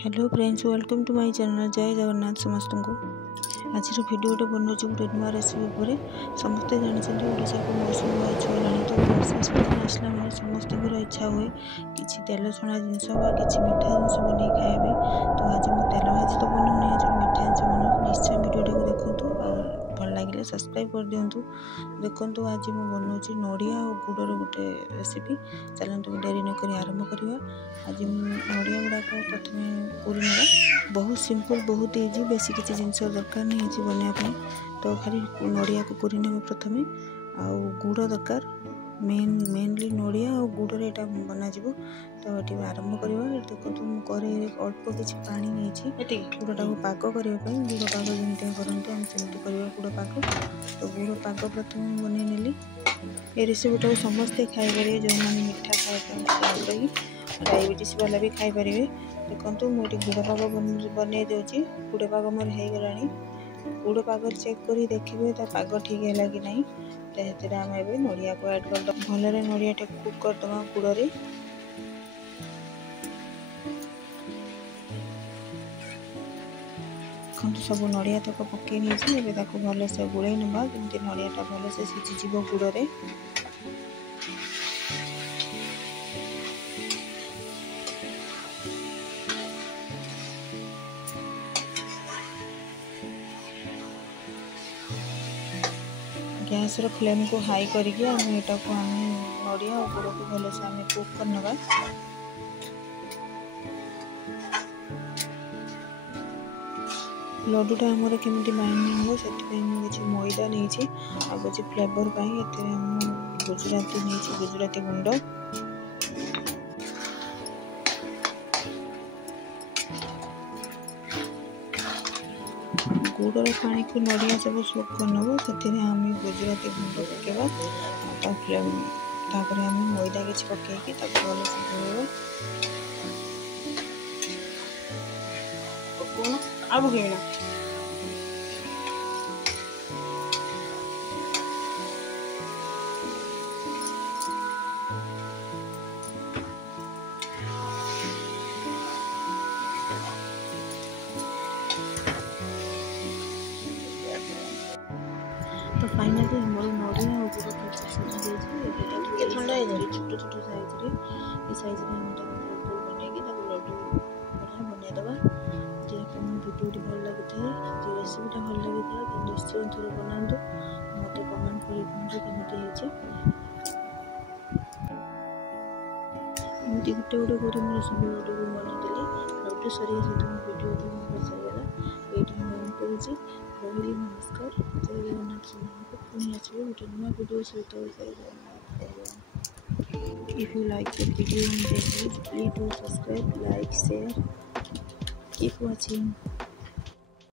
Hello friends, welcome to my channel. जय जगन्नाथ समस्त को। आज भिडियोटे बनाऊँ गोटे नुआ रेसिपी पर। समस्ते जानते ओडिशा को मौसम वाइज चलानी, तो वर्षा सीजन आसला मैंने समस्त इच्छा हुए कि तेल छणा जिनस कि मिठा जिनस बन खाइबे। तो आज मुझे तेल भाजी तो बनाऊनी, आज मिठा जिनस बनाऊँ। निश्चय भिडियो को देखूँ और भल लगे सब्सक्राइब कर दिंतु। देखो आज मुझे बनाऊँ नड़िया और गुड़र गोटे रेसिपी। चलते डेरी नक आरंभ करवा। आज नड़िया गुड़ाक प्रथम कोरी ना, बहुत सिंपल, बहुत इजी, बेसी किसी जिनस दरकार नहीं है बनवाई। तो खाली नड़िया को कोरी ने प्रथम आउ गुड़ दरकार। मेनली नड़िया और गुड़े यहाँ बनाଯିव। तो ये आरंभ करवा। देखो मुझे अल्प किसी पानी नहीं, गुड़टा को पाग करने। गुड़ पाग जमी करते आम सेमती करवा गुड़ पाग। तो गुड़ पाग प्रथम बन नेली। ये रेसिपीटा समस्ते खाईपर, जो मैंने मीठा खाई डायबिटीज वाला भी खाईपर। देखो मुझे गुड़ पाग बन दूसरी। गुड़ पाग मोर हो गला। गुड़ पाग चेक कर देखिए पाग ठीक है कि नहीं। तो आम ए नड़िया को ऐड करद भल नड़िया कुक करदे गुड़। सब नड़िया तक पकई नहीं भल से गोल ना, जमी नड़ियाटा भल से सीझीज गुड़। गैस फ्लेम को हाई करके यहाँ को नड़िया और गुड़ को भल से आम कुक करना। लड्डूटा आमर केमी बाइंडिंग हो, से किसी मैदा नहीं किसी फ्लेवर गुजराती नहीं, गुजराती गुंड। गुड़र पानी को नड़िया सब सोक कर नब। से आम गुजराती गुंड पकेवा। तापर आम मैदा किसी पकईकी भल से गोलेवा। तो फाइनाली हमारे नड़िया और गुड़ ठीक सीझी जाए। ठंडा हो जाए छोट छोट साइज ये साइज लड्डू बनई लड्डू बढ़िया बनईदे। जैक भिडियो भल लगी था, रेसिपीटा भल लगी था, तो निश्चय थोड़े बनातु। मत कमेंट कर केमती गोटे गोटे कर सब लड्डू को बनईदेली। लड्डू सरिया सहित मो भिडियो सरीगला। ये करुँच रही। नमस्कार। जय जगन्नाथ। पुणी आसो गोटे नुआ भिडियो सहित। If you like the video, please do subscribe, like, share. Keep watching.